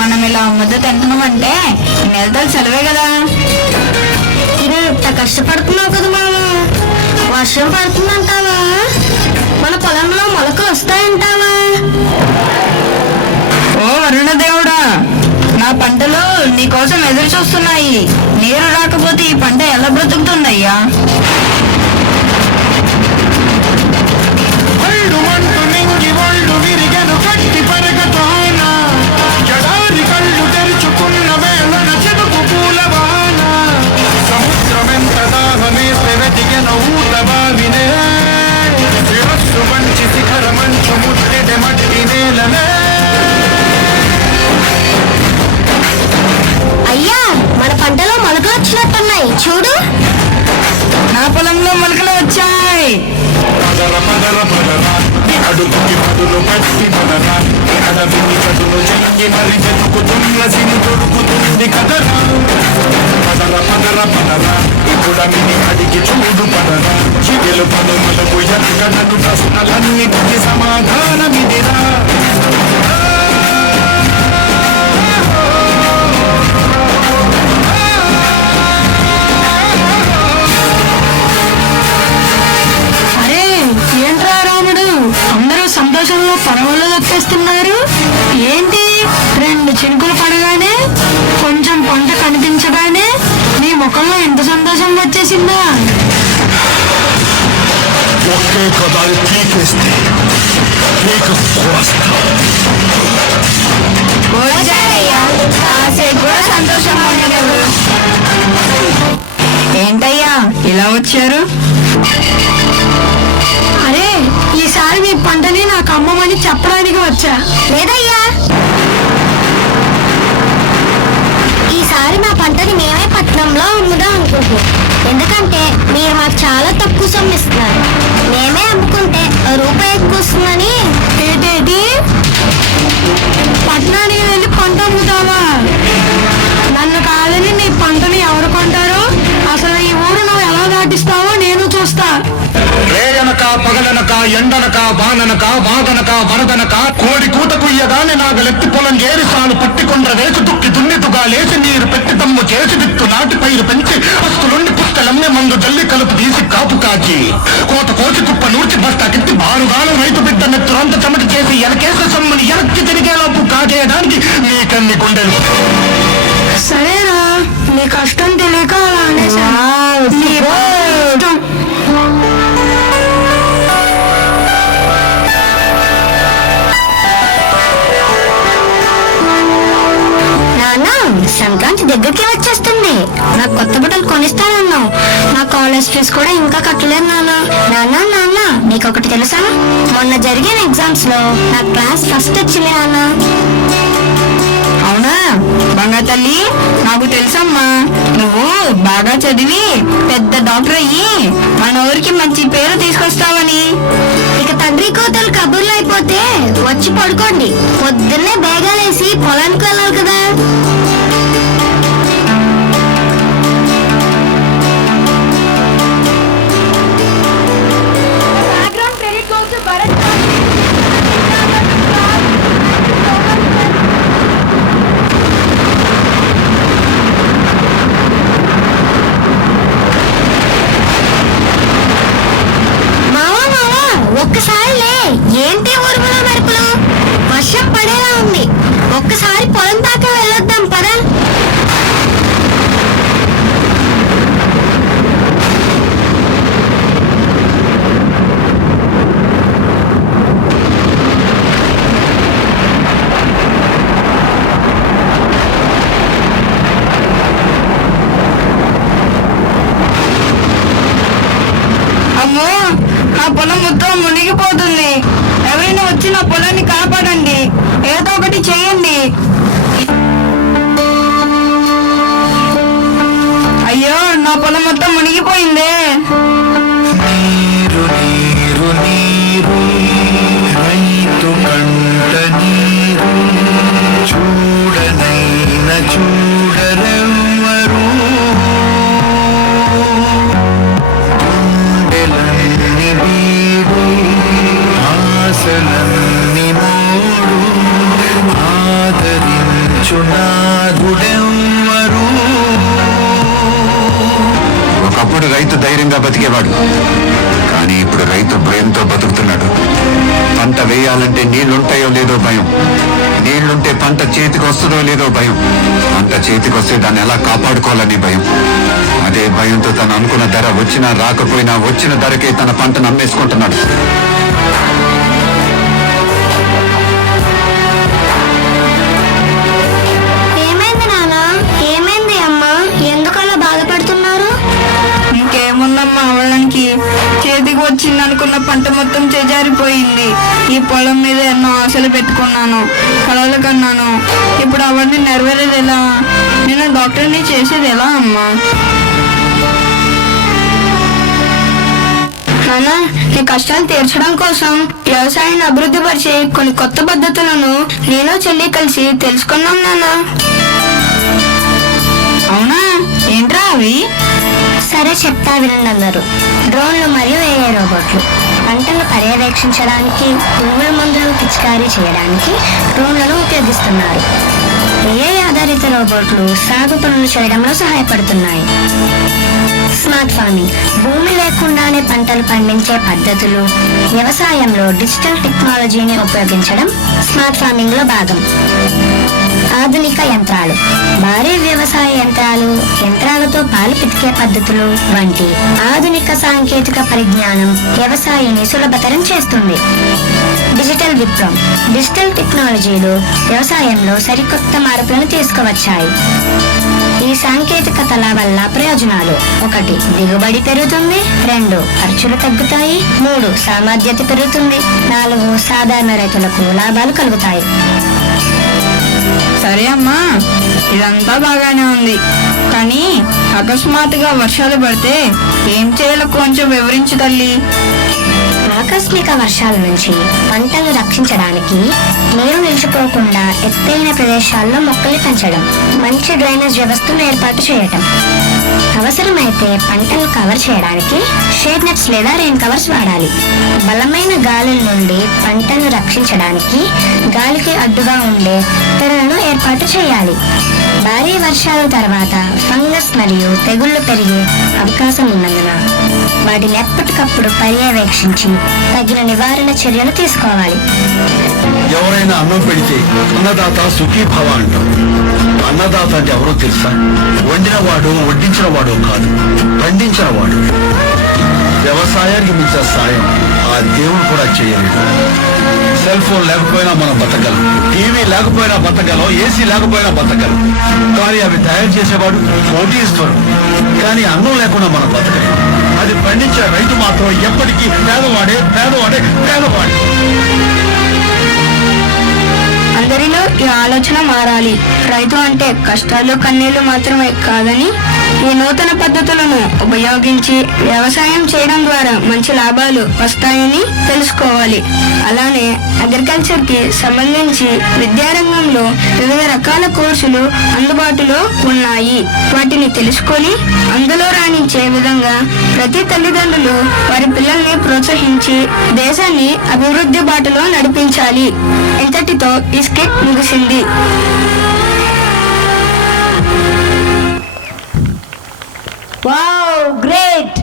మనం ఇలా ముద్ద తింటున్నాం అంటే నెలతో సెలవే కదా. ఇంత కష్టపడుతున్నావు కదా మామ, వర్షం పడుతుందంటావా? మన పొలంలో మొలకలు వస్తాయంటావా? ఓ అరుణదేవుడా, నా పంటలు నీకోసం ఎదురు చూస్తున్నాయి. నీరు రాకపోతే ఈ పంట ఎలా బ్రతుకుతుందయ్యా? అయ్యా, మన పంటలో మొలకలు వచ్చినట్టున్నాయి చూడు. నా పొలంలో మొలకలు వచ్చాయి. అడుగుకి పదులు పట్టి పదరా, అడవిని చదువు చెంగి మరి చెరుకుతున్న సిని దొరుకుతుంది కదరా. పదర పదర పదరా, ఇప్పుడమిని అడిగి చూడు పదరా. చిగెలు పనుమలకు ఎక్కడను ప్రశ్నలన్నిటికీ సమాధానమిదిరా. సంతోషంలో పడవలు దక్కేస్తున్నారు ఏంటి? 2 చినుకులు పడగానే, కొంచెం పంట కనిపించగానే నీ ముఖంలో ఎంత సంతోషం వచ్చేసిందా? ఒకే కదాలు పీకేస్తే ఏంటయ్యా ఇలా వచ్చారు? అరే, ఈసారి మీ పంటని నాకు అమ్మమని చెప్పడానికి వచ్చా. లేదయ్యా, ఈసారి మా పంటని మేమే పట్నంలో అమ్ముదాం అనుకుంటున్నాం. ఎందుకంటే మీరు మాకు చాలా తక్కువ సొమ్ము ఇస్తున్నారు. మేమే అమ్ముకుంటే రూపాయి ఎక్కువ వస్తుందని. ఏంటేంటి, పట్నానికి వెళ్ళి పంట అమ్ముతావా? నన్ను కాదని నీ పంటని ఎవరు కొంటారు? అసలు ఈ ఊరు నువ్వు ఎలా దాటిస్తావో నేను చూస్తా. రేయనక పగలనక ఎండనక వాననక వాదనక వరదనక కోడి కూత కుయ్యగానే నాగలెత్తి పొలం ఏరిసాలు పట్టికొండ్ర వేసి దుక్కి దున్నితుగా లేచి నీరు పెట్టి తమ్ము చేసి విత్తు నాటి పైరు పెంచి అస్తులుండి పుస్తలమ్మి మందు జల్లి కలుపు తీసి కాపు కాచి కోత కోసి కుప్ప నూర్చి బస్తాకెత్తి బారుగాలం రైతు బిడ్డ నెత్తురంత చెమట చేసి ఎనకేస సొమ్ముని ఎనక్కి తిరిగేలోపు కాజేయడానికి నీకన్ని గుండెలు. సరేనా, నీ కష్టం తెలియక అలా అనేసా. సంక్రాంతి దగ్గరికి వచ్చేస్తుంది. నాకు కొత్త బట్టలు కొనిస్తానన్నావు. నా కాలేజ్ ఫీజు కూడా ఇంకా కట్టలేదు నాన్న. నాన్న నాన్న నీకు ఒకటి తెలుసా? మొన్న జరిగిన ఎగ్జామ్స్ లో నా క్లాస్ ఫస్ట్ వచ్చింది నాన్న. అవునా బంగా తల్లి, నాకు తెలుసమ్మా. నువ్వు బాగా చదివి పెద్ద డాక్టర్ అయ్యి మన ఊరికి మంచి పేరు తీసుకొస్తావని. ఇక తండ్రి కూతురు కబుర్లు అయిపోతే వచ్చి పడుకోండి. పొద్దున్నే బేగాలేసి పొలానికి వెళ్ళాలి కదా. ఒక్కసారిలే, ఏంటి ఊరుముల మెరుపులు? వర్షం పడేలా ఉంది. ఒక్కసారి పొలం దాకా వెళ్ళొద్దాం పదా. అమ్మో, నా పొలం మొత్తం మునిగిపోతుంది. ఎవరైనా వచ్చి నా పొలాన్ని కాపాడండి, ఏదో ఒకటి చెయ్యండి. అయ్యో, నా పొలం మొత్తం మునిగిపోయిందే. నీరు నీరు నీరు రైతు కంట నీరు చూడనైన చూడరెవ్వరు. గుండెలన్ని వీడు ఆశలన్ని మోడు ఆదరించ రక్షించునాథుడెవ్వరు. ఒకప్పుడు రైతు ధైర్యంగా బతికేవాడు, కానీ ఇప్పుడు రైతు భయంతో బతుకుతున్నాడు. పంట వేయాలంటే నీళ్లుంటాయో లేదో భయం, నీళ్లుంటే పంట చేతికి వస్తుందో లేదో భయం, పంట చేతికి వస్తే దాన్ని ఎలా కాపాడుకోవాలని భయం. అదే భయంతో తను అనుకున్న ధర వచ్చినా రాకపోయినా వచ్చిన ధరకే తన పంటను అమ్మేసుకుంటున్నాడు. ఏమైంది నాన్న? ఏమైంది అమ్మా? ఎందుకలా బాధపడుతున్నారు? ఇంకేముందమ్మా అవడానికి, చేతికి వచ్చింది అనుకున్న పంట మొత్తం చేజారిపోయింది. ఈ పొలం మీద ఎన్నో ఆశలు పెట్టుకున్నాను, కలలు కన్నాను. ఇప్పుడు అవన్నీ నెరవేరేది ఎలా? నేను డాక్టర్ని చేసేది ఎలా అమ్మా? నాన్న, నీ కష్టాలు తీర్చడం కోసం వ్యవసాయాన్ని అభివృద్ధి పరిచే కొన్ని కొత్త పద్ధతులను నేను చెల్లి కలిసి తెలుసుకున్నాం నాన్న. అవునా? ఏంట్రా అవి? సరే చెప్తా వినండి అందరూ. డ్రోన్లు మరియు ఏఐ రోబోట్లు పంటలు పర్యవేక్షించడానికి, పురుగుల మందులను పిచికారీ చేయడానికి డ్రోన్లను ఉపయోగిస్తున్నారు. ఏఐ ఆధారిత రోబోట్లు సాగు పనులు చేయడంలో సహాయపడుతున్నాయి. స్మార్ట్ ఫార్మింగ్ భూమి లేకుండానే పంటలు పండించే పద్ధతులు. వ్యవసాయంలో డిజిటల్ టెక్నాలజీని ఉపయోగించడం స్మార్ట్ ఫార్మింగ్ లో భాగం. ఆధునిక యంత్రాలు, భారీ వ్యవసాయ యంత్రాలు, యంత్రాలతో పాలు పితికే పద్ధతులు వంటి ఆధునిక సాంకేతిక పరిజ్ఞానం వ్యవసాయాన్ని సులభతరం చేస్తుంది. డిజిటల్ విప్లవం, డిజిటల్ టెక్నాలజీలు వ్యవసాయంలో సరికొత్త మార్పులను తీసుకువచ్చాయి. ఈ సాంకేతికతల వల్ల ప్రయోజనాలు: 1. దిగుబడి పెరుగుతుంది. 2. ఖర్చులు తగ్గుతాయి. 3. సామర్థ్యత పెరుగుతుంది. 4. సాధారణ రైతులకు లాభాలు కలుగుతాయి. సరే అమ్మా, ఇదంతా బాగానే ఉంది, కానీ అకస్మాత్తుగా వర్షాలు పడితే ఏం చేయాలో కొంచెం వివరించు తల్లి. ఆకస్మిక వర్షాల నుంచి పంటలు రక్షించడానికి నీరు నిలిచిపోకుండా ఎత్తైన ప్రదేశాల్లో మొక్కలు పెంచడం, మంచి డ్రైనేజ్ వ్యవస్థను ఏర్పాటు చేయటం. అవసరమైతే పంటలు కవర్ చేయడానికి షేడ్ నెట్స్ లేదా రెయిన్ కవర్స్ వాడాలి. బలమైన గాలుల నుండి పంటను రక్షించడానికి గాలికి అడ్డుగా ఉండే తెరలను ఏర్పాటు చేయాలి. భారీ వర్షాల తర్వాత ఫంగస్ మరియు తెగుళ్లు పెరిగే అవకాశం ఉన్నందున వాటిని ఎప్పటికప్పుడు పర్యవేక్షించి తగిన నివారణ చర్యలు తీసుకోవాలి. ఎవరైనా అన్నం పెడితే అన్నదాత సుఖీభవ అంటాం. అన్నదాత అంటే ఎవరో తెలుసా? వండినవాడు, వడ్డించినవాడు కాదు, పండించినవాడు. వ్యవసాయానికి మించిన సాయం ఆ దేవుడు కూడా చేయలేడు. సెల్ ఫోన్ లేకపోయినా మనం బతకగలం, టీవీ లేకపోయినా బతకగలం, ఏసీ లేకపోయినా బతకగలం. కానీ అవి తయారు చేసేవాడు కోటీశ్వరుడు. కానీ అన్నం లేకుండా మనం బతకలేం. అది పండించే రైతు మాత్రం ఎప్పటికీ పేదవాడే పేదవాడే పేదవాడే. అందరిలో ఈ ఆలోచన మారాలి. రైతు అంటే కష్టాలు కన్నీళ్లు మాత్రమే కాదని, ఈ నూతన పద్ధతులను ఉపయోగించి వ్యవసాయం చేయడం ద్వారా మంచి లాభాలు వస్తాయని తెలుసుకోవాలి. అలానే అగ్రికల్చర్ కి సంబంధించి విద్యారంగంలో వివిధ రకాల కోర్సులు అందుబాటులో ఉన్నాయి. వాటిని తెలుసుకొని అందులో రాణించే విధంగా ప్రతి తల్లిదండ్రులు వారి పిల్లల్ని ప్రోత్సహించి దేశాన్ని అభివృద్ధి బాటలో నడిపించాలి. ఇంతటితో ఈ స్కిట్ ముగిసింది.